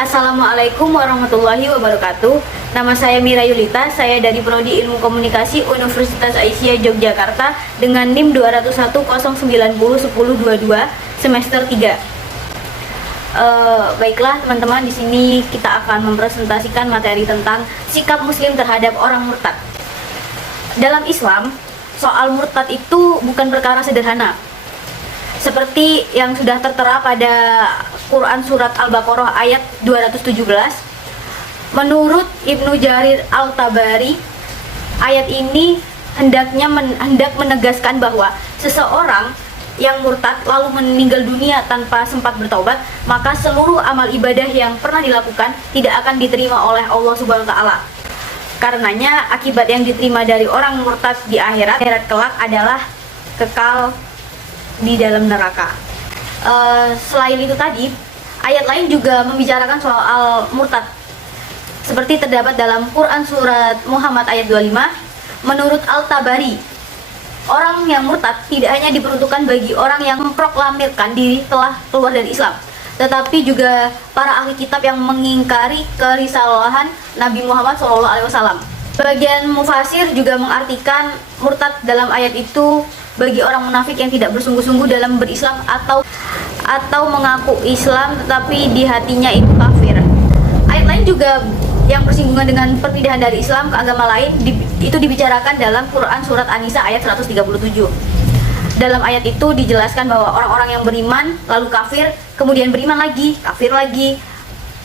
Assalamualaikum warahmatullahi wabarakatuh. Nama saya Mira Yulita, saya dari Prodi Ilmu Komunikasi Universitas Aisyah Yogyakarta dengan NIM 201090102 semester 3. Baiklah teman-teman, di sini kita akan mempresentasikan materi tentang sikap muslim terhadap orang murtad. Dalam Islam, soal murtad itu bukan perkara sederhana. Seperti yang sudah tertera pada Quran Surat Al-Baqarah ayat 217, menurut Ibnu Jarir Al-Tabari, ayat ini hendak menegaskan bahwa seseorang yang murtad lalu meninggal dunia tanpa sempat bertaubat, maka seluruh amal ibadah yang pernah dilakukan tidak akan diterima oleh Allah Subhanahu wa taala. Karenanya akibat yang diterima dari orang murtad di akhirat kelak adalah kekal di dalam neraka. Selain itu tadi, ayat lain juga membicarakan soal murtad. Seperti terdapat dalam Quran Surat Muhammad ayat 25, menurut Al-Tabari, orang yang murtad tidak hanya diperuntukkan bagi orang yang memproklamirkan diri telah keluar dari Islam, tetapi juga para ahli kitab yang mengingkari kerisalahan Nabi Muhammad SAW. Bagian mufasir juga mengartikan murtad dalam ayat itu bagi orang munafik yang tidak bersungguh-sungguh dalam berislam atau mengaku Islam tetapi di hatinya itu kafir. Ayat lain juga yang bersinggungan dengan perpindahan dari Islam ke agama lain itu dibicarakan dalam Quran Surat An-Nisa ayat 137. Dalam ayat itu dijelaskan bahwa orang-orang yang beriman lalu kafir, kemudian beriman lagi, kafir lagi,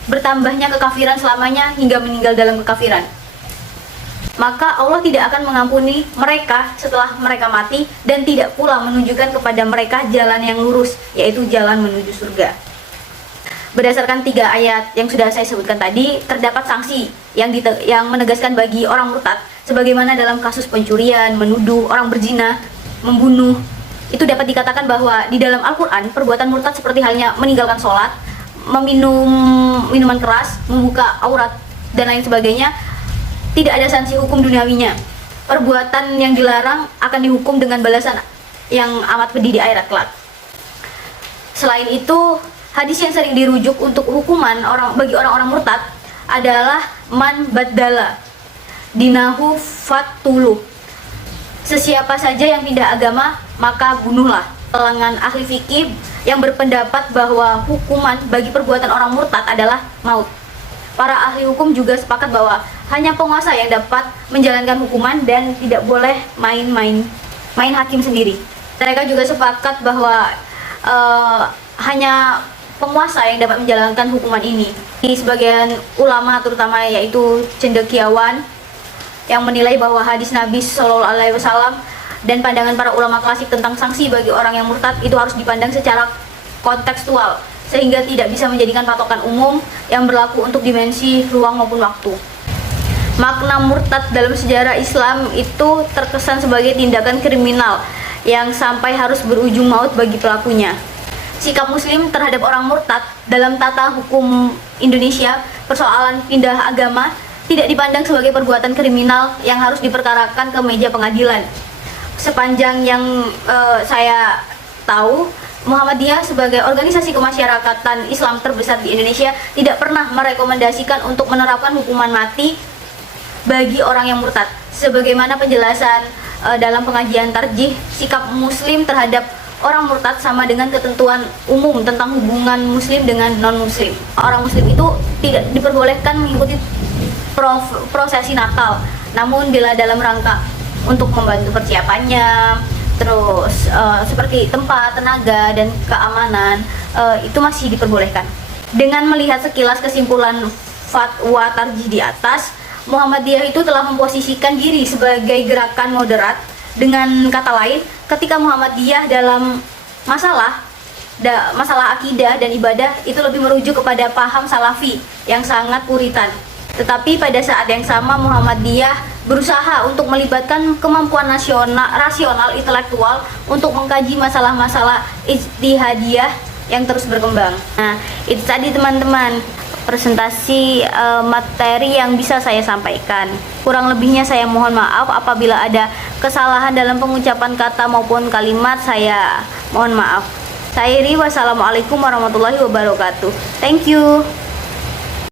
bertambahnya kekafiran selamanya hingga meninggal dalam kekafiran. Maka Allah tidak akan mengampuni mereka setelah mereka mati dan tidak pula menunjukkan kepada mereka jalan yang lurus, yaitu jalan menuju surga. Berdasarkan 3 ayat yang sudah saya sebutkan tadi, terdapat sanksi yang menegaskan bagi orang murtad, sebagaimana dalam kasus pencurian, menuduh, orang berzina, membunuh. Itu dapat dikatakan bahwa di dalam Al-Quran, perbuatan murtad seperti halnya meninggalkan sholat, meminum minuman keras, membuka aurat, dan lain sebagainya, tidak ada sanksi hukum duniawinya. Perbuatan yang dilarang akan dihukum dengan balasan yang amat pedih di akhirat kelak. Selain itu, hadis yang sering dirujuk untuk hukuman bagi orang-orang murtad adalah man baddala dinahu fatuluh. Sesiapa saja yang pindah agama, maka bunuhlah. Kalangan ahli fikih yang berpendapat bahwa hukuman bagi perbuatan orang murtad adalah maut. Para ahli hukum juga sepakat bahwa hanya penguasa yang dapat menjalankan hukuman dan tidak boleh main hakim sendiri. Mereka juga sepakat bahwa hanya penguasa yang dapat menjalankan hukuman ini. Di sebagian ulama terutama yaitu cendekiawan yang menilai bahwa hadis Nabi SAW dan pandangan para ulama klasik tentang sanksi bagi orang yang murtad itu harus dipandang secara kontekstual, sehingga tidak bisa menjadikan patokan umum yang berlaku untuk dimensi ruang maupun waktu. Makna murtad dalam sejarah Islam itu terkesan sebagai tindakan kriminal yang sampai harus berujung maut bagi pelakunya. Sikap muslim terhadap orang murtad dalam tata hukum Indonesia, persoalan pindah agama tidak dipandang sebagai perbuatan kriminal yang harus diperkarakan ke meja pengadilan. Sepanjang yang saya tahu, Muhammadiyah sebagai organisasi kemasyarakatan Islam terbesar di Indonesia tidak pernah merekomendasikan untuk menerapkan hukuman mati bagi orang yang murtad. Sebagaimana penjelasan dalam pengajian tarjih, sikap muslim terhadap orang murtad sama dengan ketentuan umum tentang hubungan muslim dengan non-muslim. Orang muslim itu tidak diperbolehkan mengikuti prosesi Natal, namun bila dalam rangka untuk membantu persiapannya, terus seperti tempat, tenaga, dan keamanan, itu masih diperbolehkan. Dengan melihat sekilas kesimpulan fatwa tarjih di atas, Muhammadiyah itu telah memposisikan diri sebagai gerakan moderat. Dengan kata lain, ketika Muhammadiyah dalam masalah akidah dan ibadah itu lebih merujuk kepada paham salafi yang sangat puritan. Tetapi pada saat yang sama Muhammadiyah berusaha untuk melibatkan kemampuan rasional intelektual untuk mengkaji masalah-masalah ijtihadiyah yang terus berkembang. Nah, itu tadi teman-teman presentasi materi yang bisa saya sampaikan. Kurang lebihnya saya mohon maaf apabila ada kesalahan dalam pengucapan kata maupun kalimat, saya mohon maaf. Saya Iri, wassalamualaikum warahmatullahi wabarakatuh. Thank you.